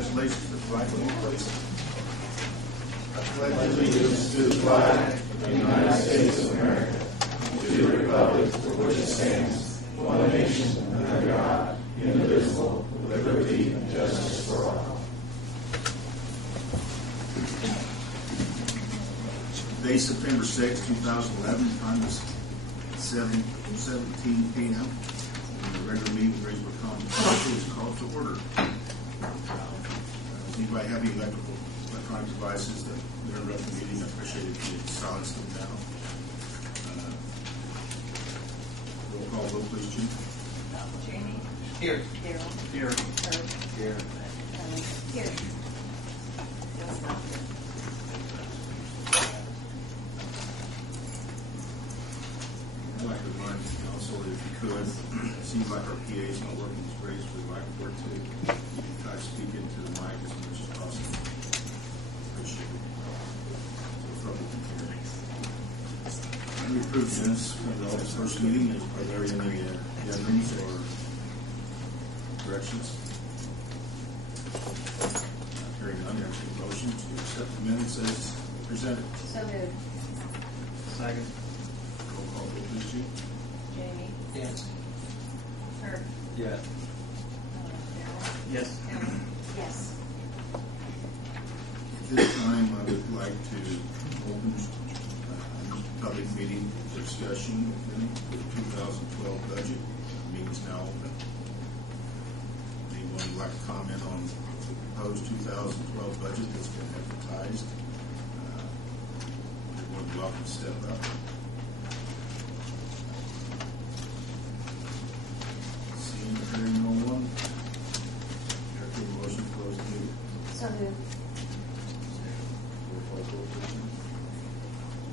pledge allegiance to the flag of the place. I pledge allegiance to the flag of the United States of America, to the republic for which it stands, one nation under God, indivisible, with liberty and justice for all. Today, September 6, 2011, time is 7:17 p.m. And the regular meeting of Greensburg Common Council is called to order. Does anybody have any electronic devices that interrupt the meeting? I appreciate it if you silence them now. Roll call vote, please, Jim. Jamie? Here. Daryl? Here. Herb? Here. Kelly? Here. Bill's not here. I'd like to remind the council, if you could, it seems like our PA is not working as great as we'd like for it to. You can try to speak into the mic as much as possible. Appreciate it. So trouble can hear. We approve minutes for the August 1st meeting. Are there any addendums or corrections? Hearing none, I take a motion to accept the minutes as presented. So moved. Second. Roll call vote, please, Chief. Jamie? Yes. Herb? Yes. Daryl? Yes. Kelly? Yes. At this time, I would like to open public meeting discussion for the 2012 budget. The meeting is now open. Anyone would like to comment on the proposed 2012 budget that's been advertised? Everyone is welcome to step up. Seeing or hearing no one, entertain a motion to close the meeting. So moved. Roll call vote, please.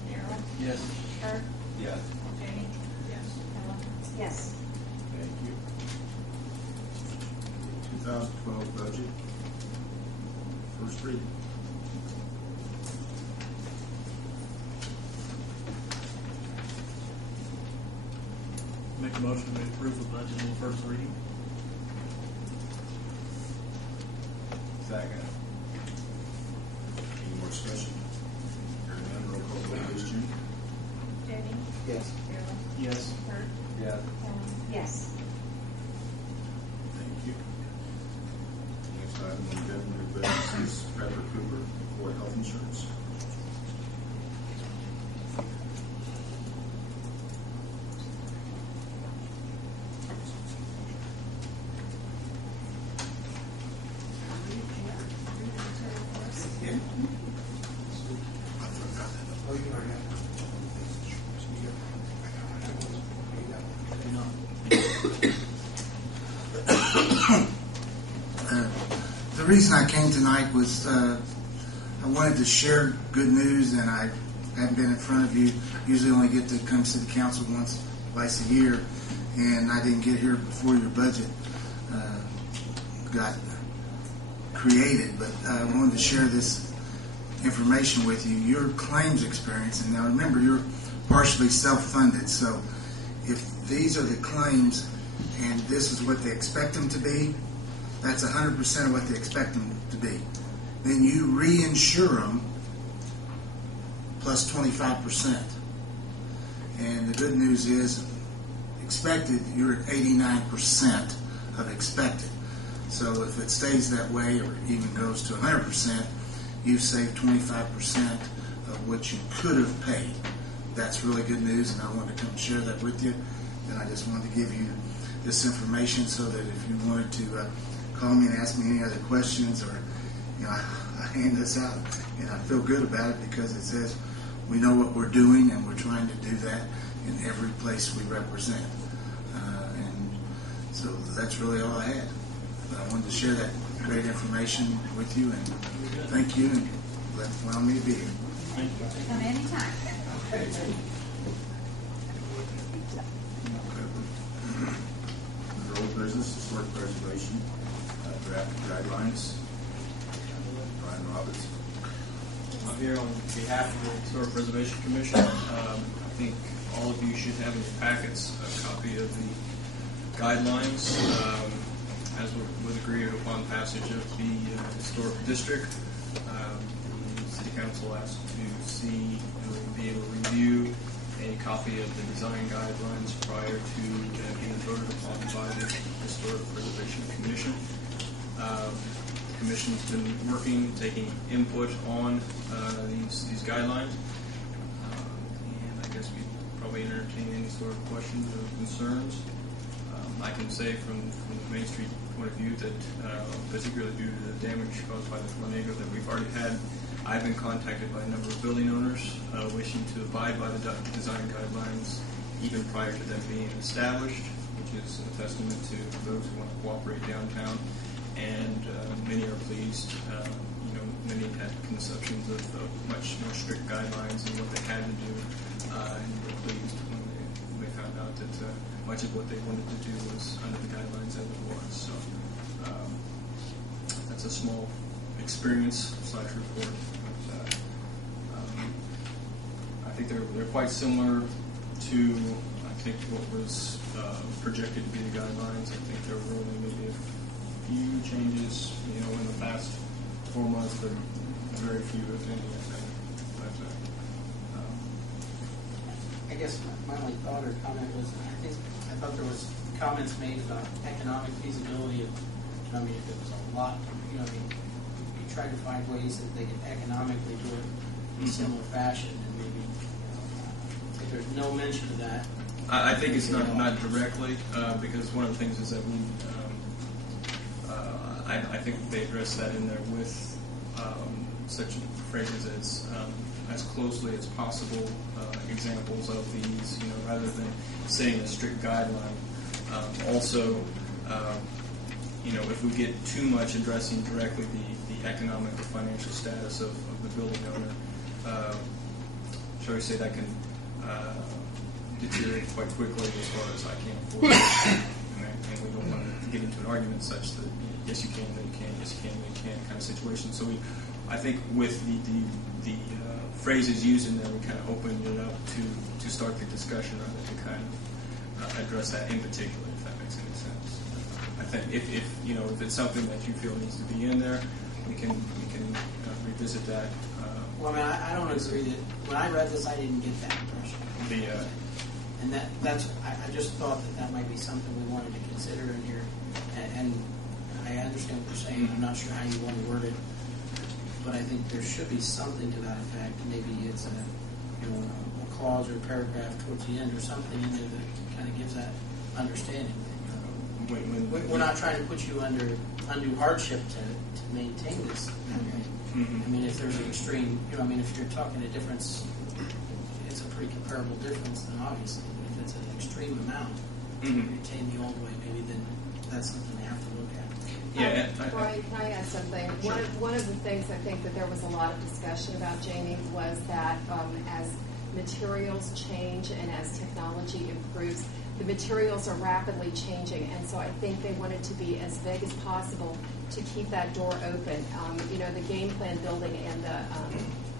Daryl? Yes. Herb? Yes. Jamie? Yes. Kelly? Yes. Thank you. 2012 budget. First reading. Make a motion to approve the budget in first reading. Second. Any more discussion? Hearing none, roll call vote, please, Jim. Jamie? Yes. Daryl? Yes. Herb? Yes. Kelly? Yes. Thank you. Next item on the agenda new business is Trevor Cooper for health insurance. The reason I came tonight was I wanted to share good news, and I haven't been in front of you. Usually only get to come to the council once, twice a year, and I didn't get here before your budget got created, but I wanted to share this information with you. Your claims experience, and now remember, you're partially self-funded, so if these are the claims and this is what they expect them to be, that's 100% of what they expect them to be. Then you reinsure them plus 25%. And the good news is, expected, you're at 89% of expected. So if it stays that way or even goes to 100%, you've saved 25% of what you could have paid. That's really good news, and I wanted to come share that with you. And I just wanted to give you this information so that if you wanted to call me and ask me any other questions, or I hand this out and I feel good about it because it says we know what we're doing and we're trying to do that in every place we represent. And so that's really all I had. But I wanted to share that great information with you, and thank you, and allow me to be here. Come anytime. Old business, historic preservation, draft guidelines. Brian Roberts. I'm here on behalf of the Historic Preservation Commission. I think all of you should have in your packets a copy of the guidelines. as was agreed upon passage of the historic district, the City Council asked to see and be able to review a copy of the design guidelines prior to being voted upon by the Historic Preservation Commission. The Commission's been working, taking input on these guidelines, and I guess we probably entertain any sort of questions or concerns. I can say from the Main Street point of view that, particularly due to the damage caused by the tornado that we've already had, I've been contacted by a number of building owners wishing to abide by the design guidelines even prior to them being established, which is a testament to those who want to cooperate downtown. And many are pleased. Many had conceptions of much more strict guidelines and what they had to do, and were pleased when they found out that much of what they wanted to do was under the guidelines as it was. So that's a small experience / report. But, I think they're quite similar to what was projected to be the guidelines. I think there were only maybe a few changes, in the past 4 months, but very few, if any, I think. But, I guess my only thought or comment was, I thought there was comments made about economic feasibility of, if it was a lot, you tried to find ways that they could economically do it in a similar fashion, and maybe, if there's no mention of that. I think it's not directly, because one of the things is that we, I think they address that in there with such phrases as closely as possible examples of these, rather than setting a strict guideline. Also, if we get too much addressing directly the economic or financial status of the building owner, shall we say, that can deteriorate quite quickly as far as I can't afford it. And we don't want to get into an argument such that yes you can, no you can't, yes you can, no you can't kind of situation. So I think with the phrases used in there, we kind of opened it up to start the discussion rather than to kind of address that in particular, if that makes any sense. I think if it's something that you feel needs to be in there, we can revisit that. Well, I don't agree that when I read this, I didn't get that impression. And I just thought that might be something we wanted to consider in here. And I understand what you're saying. I'm not sure how you want to word it, but I think there should be something to that effect. Maybe it's a clause or a paragraph towards the end or something in there that kind of gives that understanding. We're not trying to put you under undue hardship to maintain this. Mm-hmm. If there's an extreme, if you're talking a difference, it's a pretty comparable difference, then obviously. If it's an extreme amount, retain the old way, maybe then that's something they have to look at. Yeah. Brian, can I add something? Sure. One of the things I think that there was a lot of discussion about, Jamie, was that as materials change and as technology improves, the materials are rapidly changing, and so I think they wanted to be as vague as possible to keep that door open. The game plan building and the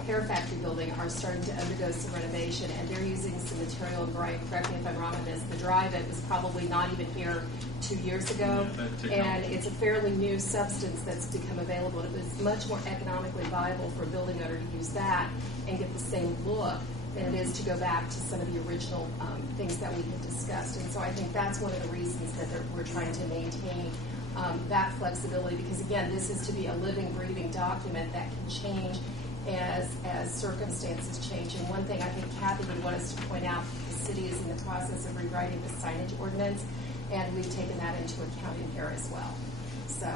Hair Factory building are starting to undergo some renovation, and they're using some material, and Brian, correct me if I'm wrong on this, the drive-it was probably not even here 2 years ago, and it's a fairly new substance that's become available. It was much more economically viable for a building owner to use that and get the same look than it is to go back to some of the original things that we had discussed. And so I think that's one of the reasons that we're trying to maintain that flexibility, because again, this is to be a living, breathing document that can change as circumstances change. And one thing I think Kathy would want us to point out, the city is in the process of rewriting the signage ordinance, and we've taken that into account in here as well. So.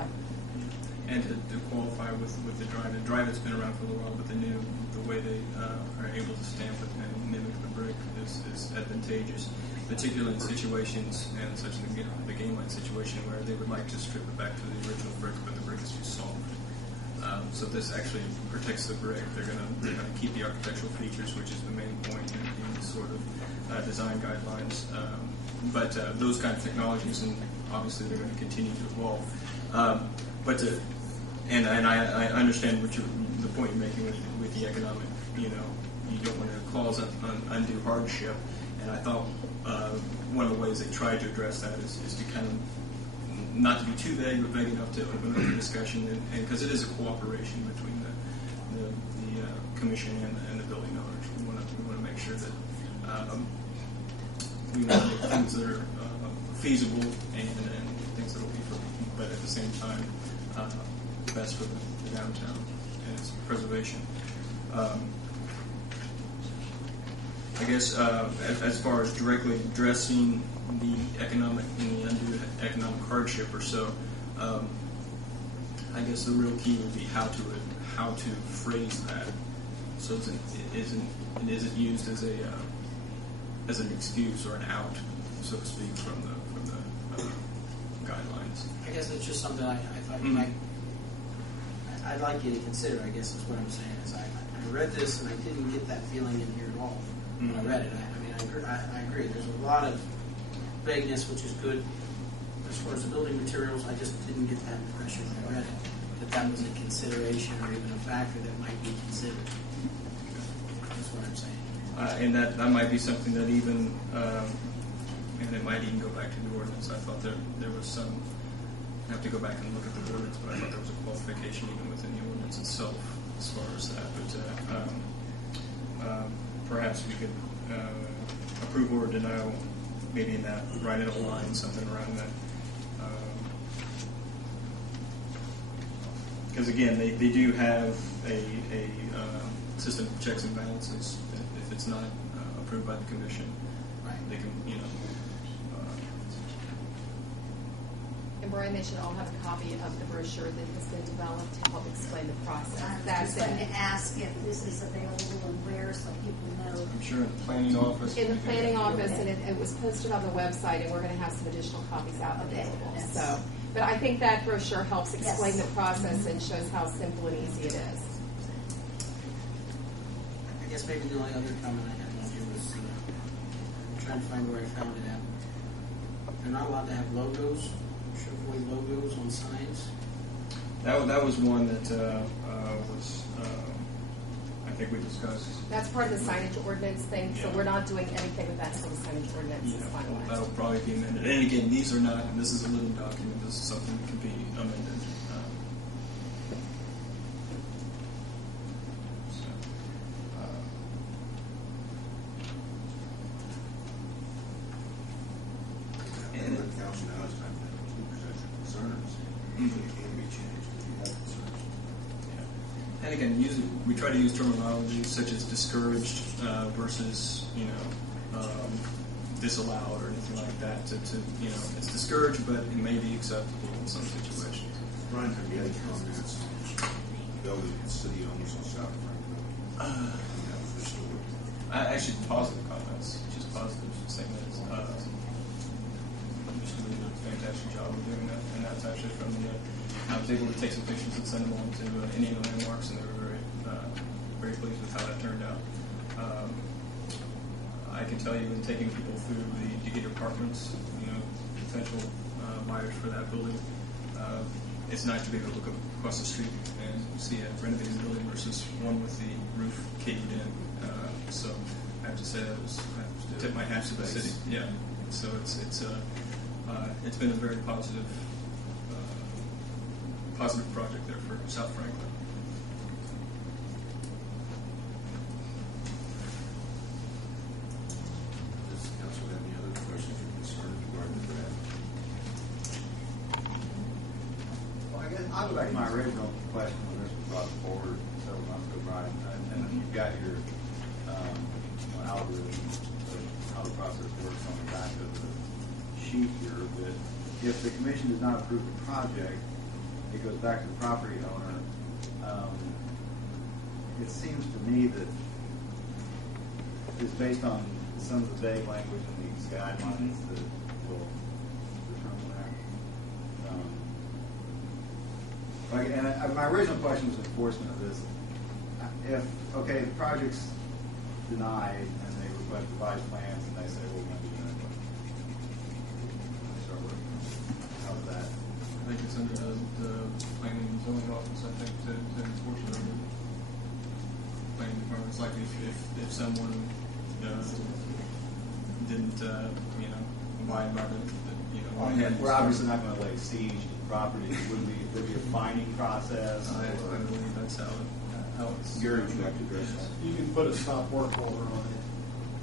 And to qualify with the drive-it's been around for a little while, but the way they are able to stamp it and mimic the brick is advantageous, particularly in situations and such as the game line situation where they would like to strip it back to the original brick, but the brick is too soft. So this actually protects the brick. They're going to keep the architectural features, which is the main point in the sort of design guidelines. But those kind of technologies, and obviously they're going to continue to evolve. And I understand the point you're making with the economic. You don't want to cause undue hardship. And I thought one of the ways they tried to address that is to kind of not to be too vague, but vague enough to open up the discussion, and because it is a cooperation between the commission and the building owners. We want to make sure that we want to make things that are feasible and things that will be for, but at the same time best for the downtown and its preservation. I guess as far as directly addressing the undue economic hardship or so, I guess the real key would be how to phrase that, so it isn't used as an excuse or an out, so to speak, from the guidelines. I guess it's just something I thought you might. I'd like you to consider. I guess is what I'm saying. Is I read this and I didn't get that feeling in here at all when I read it. I agree. There's a lot of vagueness, which is good. As far as the building materials, I just didn't get that impression when I read it, that was a consideration or even a factor that might be considered. That's what I'm saying. And that might be something that even, and it might even go back to the ordinance. I thought there was some, I have to go back and look at the ordinance, but I thought there was a qualification even within the ordinance itself as far as that. But perhaps we could approve or deny, maybe in that, right in a line, something around that. Because again, they do have a system of checks and balances. If it's not approved by the commission, they can, And Brian, they should all have a copy of the brochure that has been developed to help explain the process. I was That's just going it. to ask if this is available and where, so people know. I'm sure in the planning office. In the planning office, and it was posted on the website, and we're going to have some additional copies out available. Yes. So, but I think that brochure helps explain Yes. the process and shows how simple and easy it is. I guess maybe the only other comment I had on here was trying to find where I found it at. They're not allowed to have logos, Chevrolet logos on signs. That was one that was, I think we discussed. That's part of the signage ordinance thing, so Yeah. we're not doing anything with that until the signage ordinance is finalized. That'll probably be amended. And again, these are not, this is a living document. This is something that can be amended. And the council now is time to present your concerns. It can be changed if you have concerns. Yeah. And again, we try to use terminology such as discouraged versus, disallowed or anything like that. To it's discouraged, but it may be acceptable in some situations. Brian, have you had any comments on building city owners on South Franklin? That was restored. Actually, positive comments, just positive, saying that just doing a fantastic job of doing that, and that's actually from the. I was able to take some pictures and send them on to Indian Landmarks, and they were very pleased with how that turned out. I can tell you, in taking people through the Decatur apartments, potential buyers for that building, it's nice to be able to look across the street and see a renovated building versus one with the roof caved in. So I have to say I have to tip my hat to the city. Yeah. So it's been a very positive project there for South Franklin. Does the council have any other questions or concerns regarding the draft? Well, I guess I'll go back to my original question when this was brought forward several months ago, Brian. And you've got your algorithm of how the process works on the back of the sheet here. That if the commission does not approve the project, it goes back to the property owner. It seems to me that it's based on some of the vague language in these guidelines that will determine that. My original question was enforcement of this. If, the project's denied and they request revised plans and they say, well, we're going to do that. They start working on it. How's that? I think it's under the planning and zoning office, I think, to enforce it under planning departments. Like if someone didn't, abide by the We're obviously not going to lay siege to the property. Would be a finding process? I believe that's how it's. Gary, would you like to address that? You can put a stop work order on it,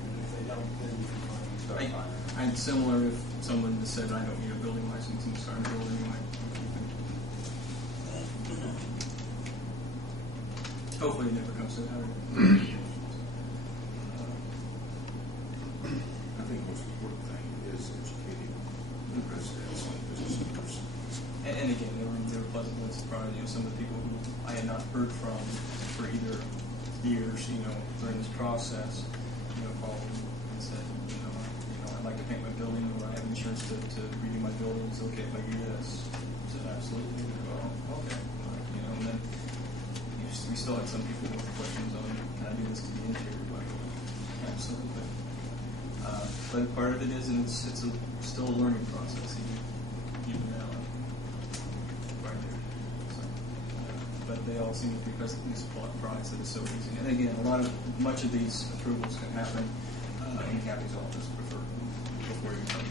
and if they don't, then you can start finding. I'm similar if someone just said I don't need a building license and started building anyway. Hopefully it never comes to that. I think the most important thing is educating the residents and business owners. And again, there were pleasantly surprised. Some of the people who I had not heard from for either years, during this process, called and said, I'd like to paint my building, or I have insurance to redo my building. It's okay if I do this. I said, absolutely. Well, okay. And then we still had some people with questions on, can I do this to the interior? Like, absolutely. But part of it is, and it's still a learning process, even now. Right there. So, but they all seem to be pleasantly surprised that it's so easy. And again, much of these approvals can happen in the county's office before you come to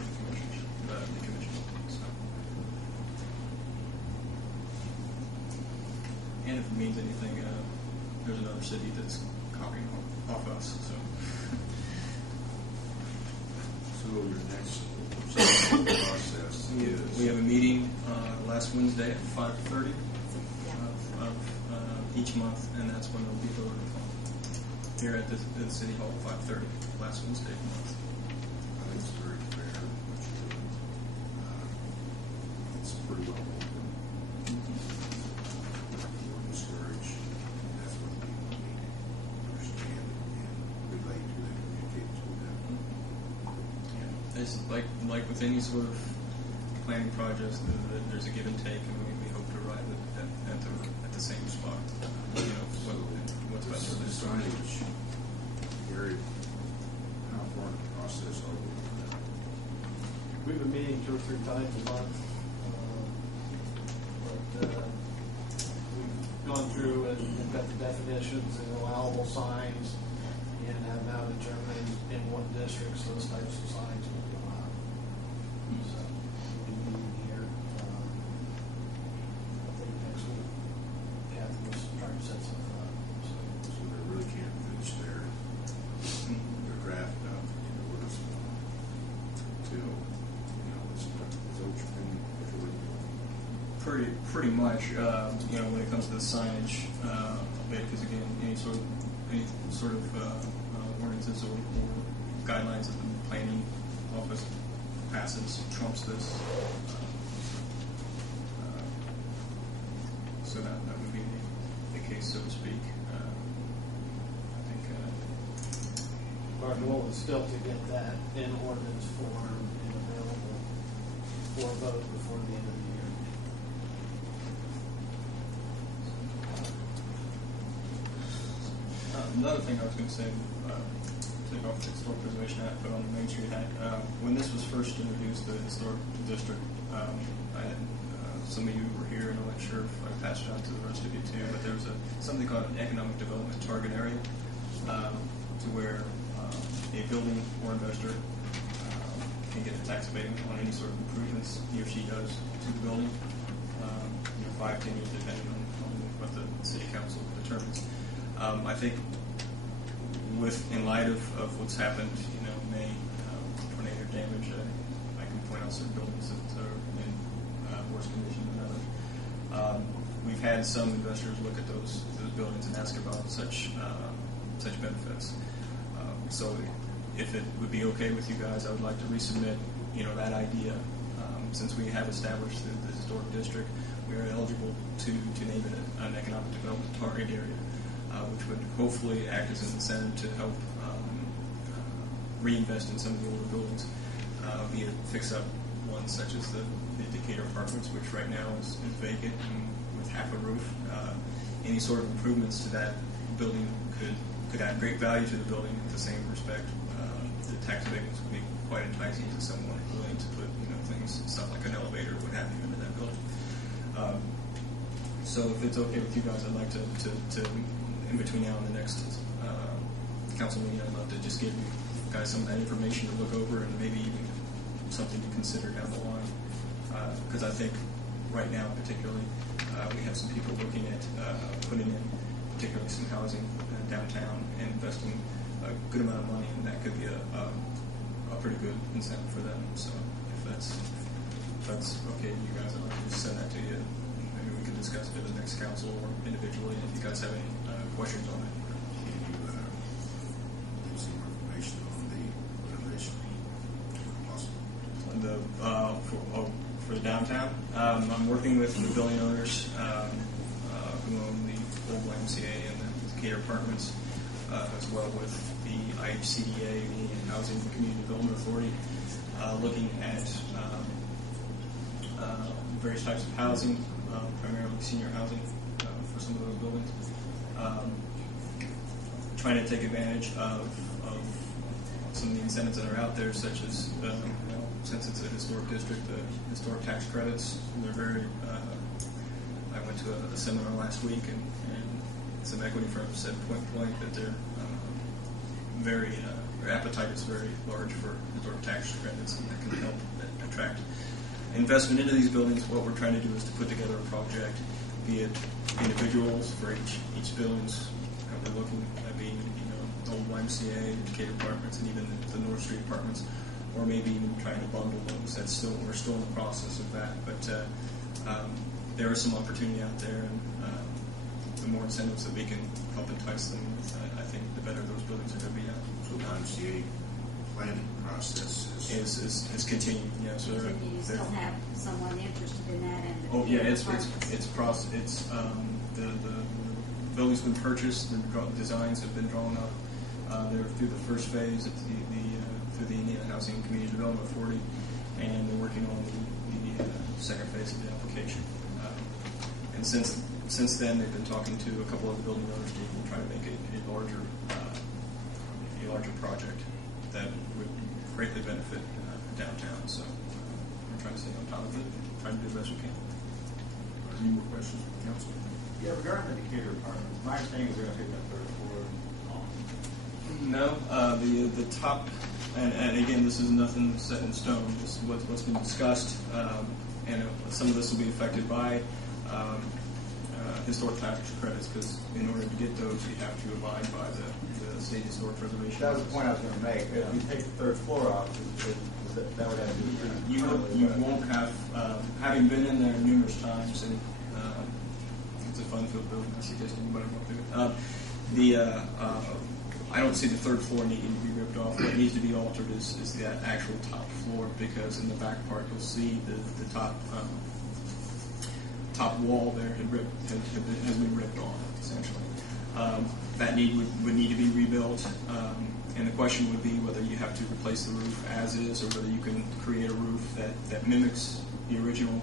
the commission. So. And if it means anything, there's another city that's copying off us. So your next process is? We have a meeting last Wednesday at 5:30 of each month, and that's when it'll be voted upon here at the City Hall at 5:30 last Wednesday of the month. I think it's very fair what you're doing. It's pretty well open. We're discouraged, and that's what people need to understand and relate to them, communicate to them. It's like with any sort of planning projects, there's a give and take, and we hope to arrive at the same spot. What's best for The this signage, Gary, how far in the process are we? We've been meeting 2 or 3 times a month, but we've gone through and got the definitions and allowable signs, and have now determined in what districts those types of signs will be allowed. So we'll be meeting here, I think next week. Kathy was trying to set something up. So they really can't finish their draft up in order till, it's open before you. Pretty much, when it comes to the signage, because again, any sort of ordinances or guidelines that the planning office passes trumps this. So that would be the case, so to speak. I think. Our goal is still to get that in ordinance form and available for vote before the end of the year. Another thing I was going to say, take off the Historic Preservation Act, put on the Main Street Act. When this was first introduced, the Historic District, I had, some of you were here, and I'm not sure if I passed it on to the rest of you too, but there was something called an Economic Development Target Area, to where a building or investor can get a tax abatement on any sort of improvements he or she does to the building, 5, 10 years, depending on what the City Council determines. I think in light of what's happened, May, tornado damage, I can point out certain buildings that are in worse condition than others. We've had some investors look at those buildings and ask about such benefits. So if it would be okay with you guys, I would like to resubmit, that idea. Since we have established the historic district, we are eligible to name it an economic development target area, which would hopefully act as an incentive to help reinvest in some of the older buildings, be it fix up ones such as the Decatur Apartments, which right now is vacant and with half a roof. Any sort of improvements to that building could add great value to the building. At the same respect, the tax abatements would be quite enticing to someone willing to put things, stuff like an elevator or what have you, into that building. So if it's okay with you guys, I'd like to in between now and the next council meeting, I'd love to just give you guys some of that information to look over and maybe even something to consider down the line. because I think right now particularly we have some people looking at putting in particularly some housing downtown and investing a good amount of money, and that could be a pretty good incentive for them. So if that's okay to you guys, I'll just send that to you. Maybe we can discuss it at the next council or individually, and if you guys have any questions on it. Can you give some more information on the renovation, if possible? For the downtown, I'm working with the building owners who own the old YMCA and the Cater Apartments, as well with the IHCDA, the Housing and Community Development Authority, looking at various types of housing, primarily senior housing for some of those buildings. Trying to take advantage of some of the incentives that are out there, such as since it's a historic district, the historic tax credits. They're very. I went to a seminar last week, and some equity firms said point blank that they're very. Their appetite is very large for historic tax credits, and that can help attract investment into these buildings. What we're trying to do is to put together a project, be it individuals for each building's. We're looking at being, the old YMCA, Cater Apartments, and even the North Street Apartments, or maybe even trying to bundle those. We're still in the process of that, but there is some opportunity out there, and the more incentives that we can help entice them with, I think the better those buildings are going to be at. So the YMCA planning process is continuing. Yeah, so You still have someone interested in that, and the building's been purchased. The designs have been drawn up. They're through the first phase of through the Indiana Housing and Community Development Authority, and they're working on the second phase of the application. And since then, they've been talking to a couple of the building owners to even try to make a larger project that would greatly benefit downtown. So we're trying to stay on top of it, trying to do the best we can. Any more questions from council? Yeah, regarding the Cater Apartments, my understanding is they're going to take that third floor. No, the top, and again, this is nothing set in stone. This is what's been discussed, and some of this will be affected by historic tax credits, because in order to get those, you have to abide by the state historic preservation. That was the point I was going to make. If you take the third floor off, that would have to be. You won't have, having been in there numerous times, and it's a fun-filled building. I suggest anybody walk through it. I don't see the third floor needing to be ripped off. What needs to be altered is the actual top floor, because in the back part you'll see the top wall there has been ripped off, essentially. That would need to be rebuilt, and the question would be whether you have to replace the roof as is, or whether you can create a roof that mimics the original,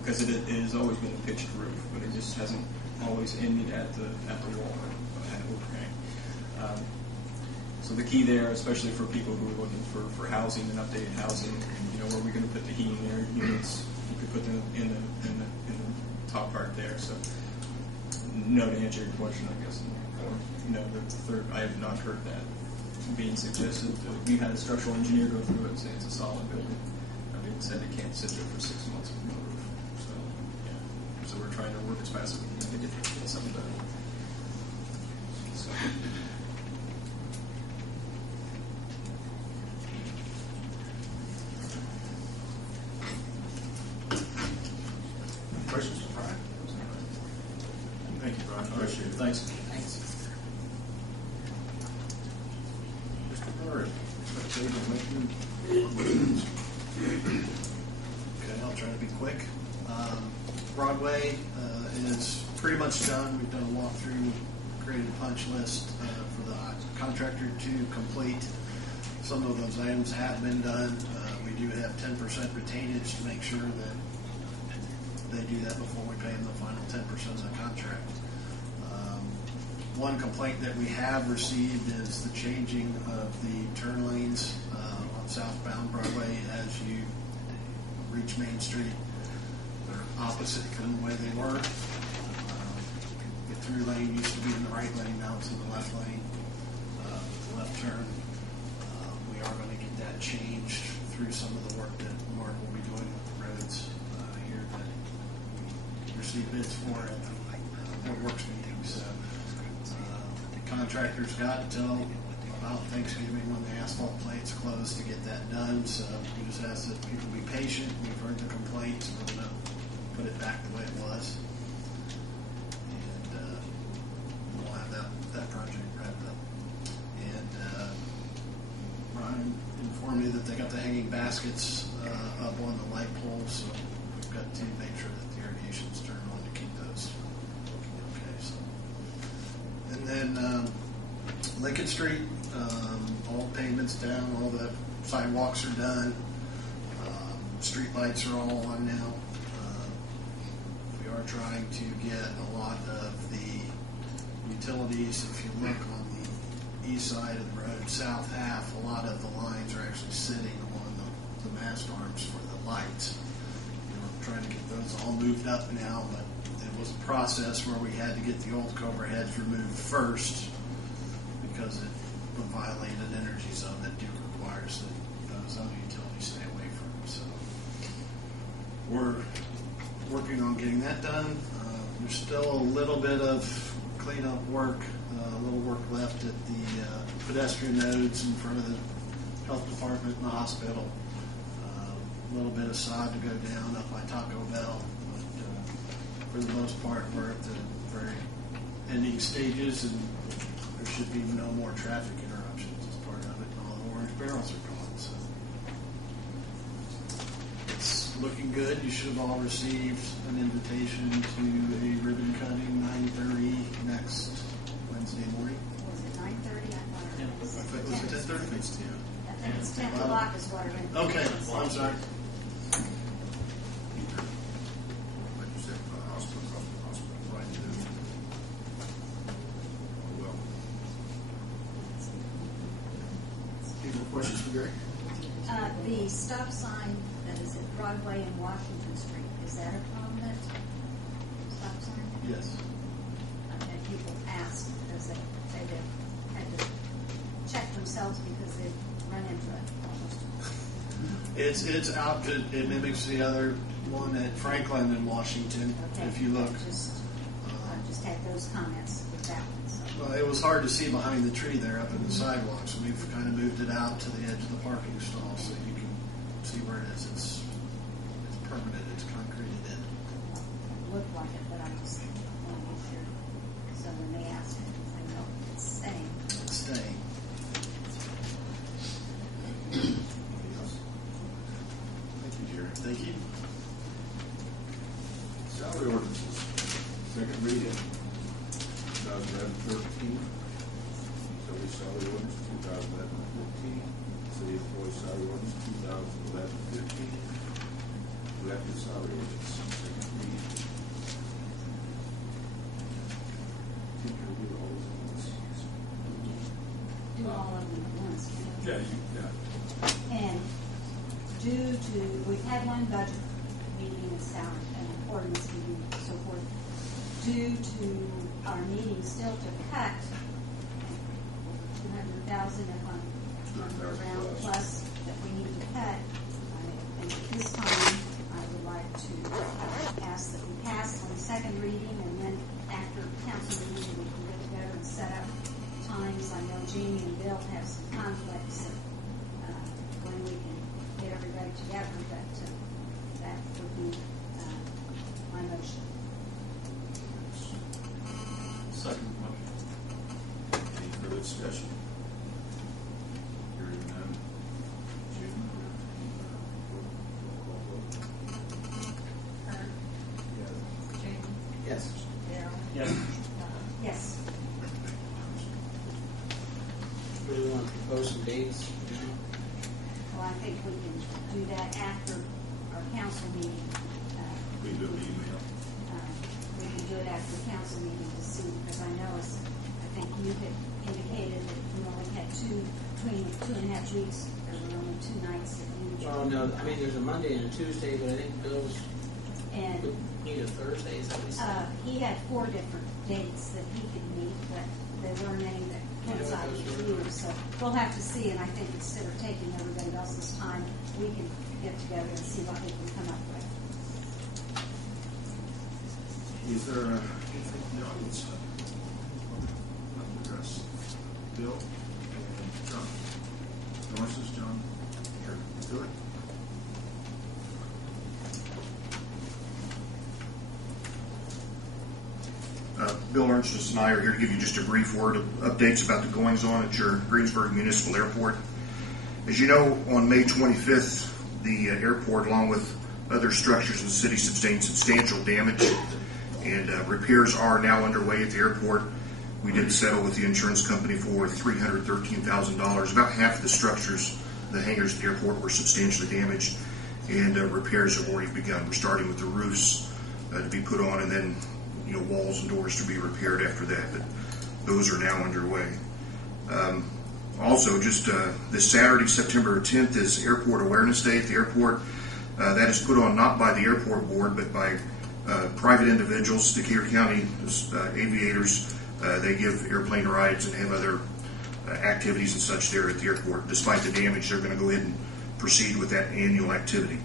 because it has always been a pitched roof, but it just hasn't always ended at the wall, at overhang. So the key there, especially for people who are looking for housing and updated housing, where we're going to put the heating air units, you could put them in the top part there. So, no, to answer your question, I guess, the third, I have not heard that being suggested. We had a structural engineer go through it and say it's a solid building. I mean, it said it can't sit there for 6 months with no roof. So, yeah. So we're trying to work as fast as we can to get something done. So. Questions for Brian? Thank you, Brian. Appreciate it. Thanks. Mr. Murray. Okay, I'll try to be quick. Broadway is pretty much done. We've done a walkthrough, created a punch list for the contractor to complete. Some of those items have been done. We do have 10% retainage to make sure that they do that before we pay them the final 10% of the contract. One complaint that we have received is the changing of the turn lanes on southbound Broadway as you reach Main Street. They're opposite from the way they were. The through lane used to be in the right lane, now it's in the left lane. With the left turn, we are going to get that changed through some of the work that Mark will be doing with the roads here that we received bids for at the works meeting. So the contractors got until about Thanksgiving when the asphalt plants closed to get that done. So we just ask that people be patient. We've heard the complaints. We're going to put it back the way it was. And we'll have that project wrapped up. And Ryan informed me that they got the hanging baskets up on the light poles. So we've got to make sure that the irrigation's turned on to keep those looking okay. So. And then Lincoln Street, all payments down, all the sidewalks are done, street lights are all on now. We are trying to get a lot of the utilities. If you look on the east side of the road, south half, a lot of the lines are actually sitting on the mast arms for the lights. We're trying to get those all moved up now, but it was a process where we had to get the old Cobra heads removed first because it would violate an energy zone that Duke requires that those other utilities stay away from. So we're working on getting that done. There's still a little bit of cleanup work, a little work left at the pedestrian nodes in front of the health department and the hospital. A little bit of sod to go down up by Taco Bell. But for the most part, we're at the very ending stages, and there should be no more traffic interruptions as part of it, and all the orange barrels are gone. So it's looking good. You should have all received an invitation to a ribbon cutting 9:30 next Wednesday morning. Was it 9:30? I thought it was. I think it was 10:30. It's 10. I think it's 10 o'clock is what I read. Okay, I'm sorry. Like you said, hospital, right to well. Any more questions for Gary? The stop sign that is at Broadway and Washington Street, is that a prominent stop sign? Yes. I've had people ask because they say they've had to check themselves because they've run into it almost. It's out. It mimics the other one at Franklin and Washington. Okay. If you look. I just had those comments with that one. So. Well, it was hard to see behind the tree there up in the sidewalk, so we've kind of moved it out to the edge of the parking stall so you can see where it is. It's permanent. It's concreted in. It looked like it, but I just want to be sure. So when they ask me, I know it's staying. It's staying. Anything else? Thank you, Jerry. Thank you. Salary ordinances, second reading, 2011-13. Utility salary ordinance, 2011-14. City employee salary ordinance, 2011-15. Elected salary ordinance, second reading. Can you review all those ordinances? Do all of them at once. Yeah, yeah. And due to, we've had one budget meeting and salary and ordinance meeting and so forth. Due to our needing still to cut 200,000 if I'm around plus that we need to cut. And at this time, I would like to ask that we pass on the second reading, and then after council meeting, we can get together and set up times. I know Jamie and Bill have some conflicts when we can get everybody together, but that would be my motion. Second motion. Any further discussion? Hearing none. Jim? Roll call vote. Kurt? Jamie? Yes. Darrell? Yes. Yes. Do we want to propose some dates? Well, I think we can do that after our council meeting. We do the email. We can do it after the council meeting to see, because I know I think you had indicated that you only had between 2.5 weeks, there were only 2 nights that you. Oh, no, I mean, there's a Monday and a Tuesday, but I think Bill's And would need a Thursday, is that what he said? he had 4 different dates that he could meet, but there weren't any that coincide with you, so we'll have to see, and I think instead of taking everybody else's time, we can get together and see what we can come up with. Is there a, the audience? Address Bill and John. Norris, John, here, do it. Bill Ernst and I are here to give you just a brief word of updates about the goings-on at your Greensburg Municipal Airport. As you know, on May 25th, the airport, along with other structures in the city, sustained substantial damage, and repairs are now underway at the airport. We did settle with the insurance company for $313,000. About half of the structures, the hangars at the airport, were substantially damaged, and repairs have already begun. We're starting with the roofs to be put on, and then walls and doors to be repaired after that, but those are now underway. Also, just this Saturday, September 10th, is Airport Awareness Day at the airport. That is put on not by the airport board, but by private individuals, Decatur County aviators. They give airplane rides and have other activities and such there at the airport. Despite the damage, they're going to go ahead and proceed with that annual activity.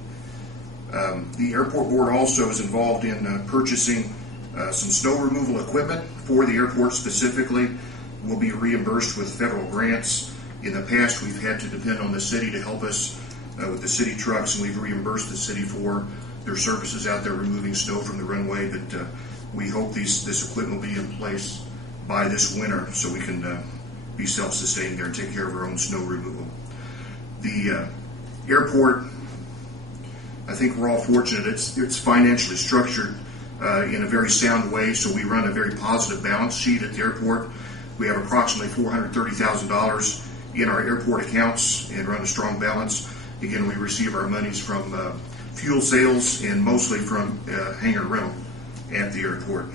The airport board also is involved in purchasing some snow removal equipment for the airport specifically. Will be reimbursed with federal grants. In the past, we've had to depend on the city to help us with the city trucks, and we've reimbursed the city for their services out there removing snow from the runway. But we hope this equipment will be in place by this winter so we can be self-sustaining there and take care of our own snow removal. The airport, I think we're all fortunate. It's financially structured in a very sound way, so we run a very positive balance sheet at the airport. We have approximately $430,000 in our airport accounts and run a strong balance. Again, we receive our monies from fuel sales and mostly from hangar rental at the airport.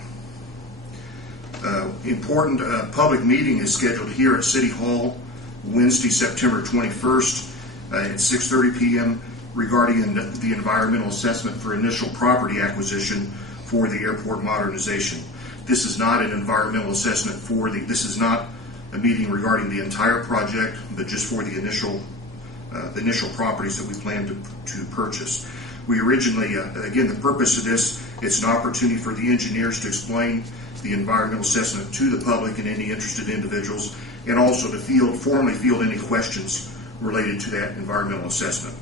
Important public meeting is scheduled here at City Hall Wednesday, September 21st at 6:30 p.m. regarding the environmental assessment for initial property acquisition for the airport modernization. This is not an environmental assessment this is not a meeting regarding the entire project, but just for the initial properties that we plan to purchase. We originally, again, the purpose of this, it's an opportunity for the engineers to explain the environmental assessment to the public and any interested individuals, and also to formally field any questions related to that environmental assessment.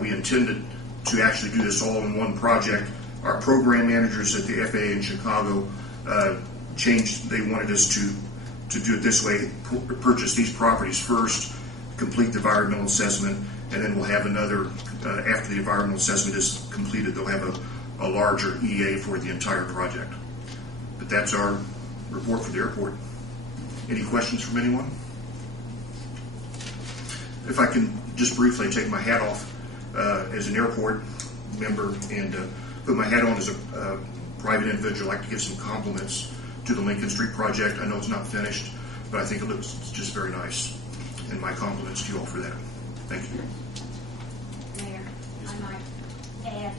We intended to actually do this all in one project. Our program managers at the FAA in Chicago changed. They wanted us to do it this way: purchase these properties first, complete the environmental assessment, and then we'll have another. After the environmental assessment is completed, they'll have a larger EA for the entire project. But that's our report for the airport. Any questions from anyone? If I can just briefly take my hat off as an airport member and put my hat on as a private individual, I'd like to give some compliments to the Lincoln Street project. I know it's not finished, but I think it looks just very nice. And my compliments to you all for that. Thank you. Mayor, I might add,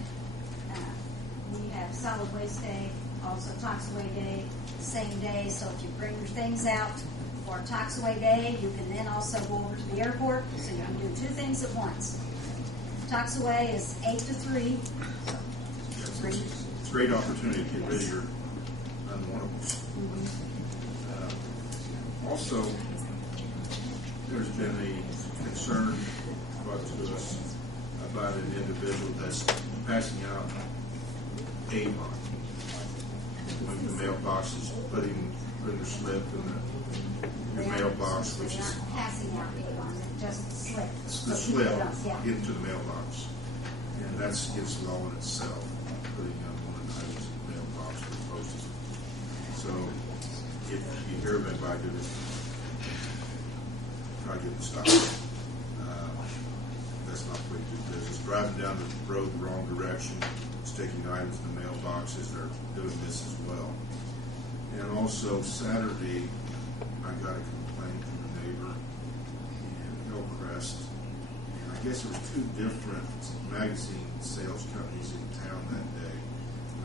we have Solid Waste Day, also Toxaway Day, same day. So if you bring your things out for Toxaway Day, you can then also go over to the airport, so you can do two things at once. Toxaway is 8 to 3. It's a great opportunity to get rid of your unwantables. Also, there's been a concern brought to us about an individual that's passing out Avon. When the mailbox is putting a slip in your mailbox, which is not passing out Avon, just slip. the slip Yeah. into the mailbox. And that's against the law in itself, putting unwanted items in the mailbox for postage. So if you hear of anybody do this, try to get them stopped. That's not the way to do business. Driving down the road the wrong direction, sticking items in the mailboxes, they're doing this as well. And also Saturday, I got a complaint from a neighbor in Hillcrest. And I guess there were two different magazine sales companies in town that day.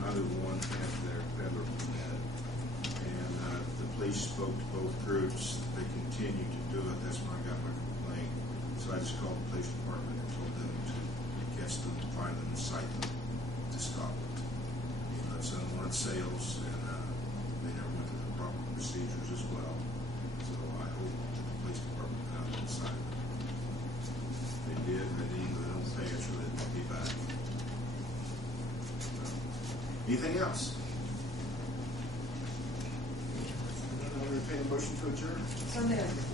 Neither one had their peddler permit. And the police spoke to both groups. They continue to do it. That's when I got my complaint. So I just called the police department and told them to catch them, find them, and cite them to stop it. That's unwanted sales, and they never went through the proper procedures as well. So I hope that the police department found them and cited them. They did, and they didn't. They don't pay us, or they'd be back. So, anything else? I'll entertain a motion to adjourn. So moved.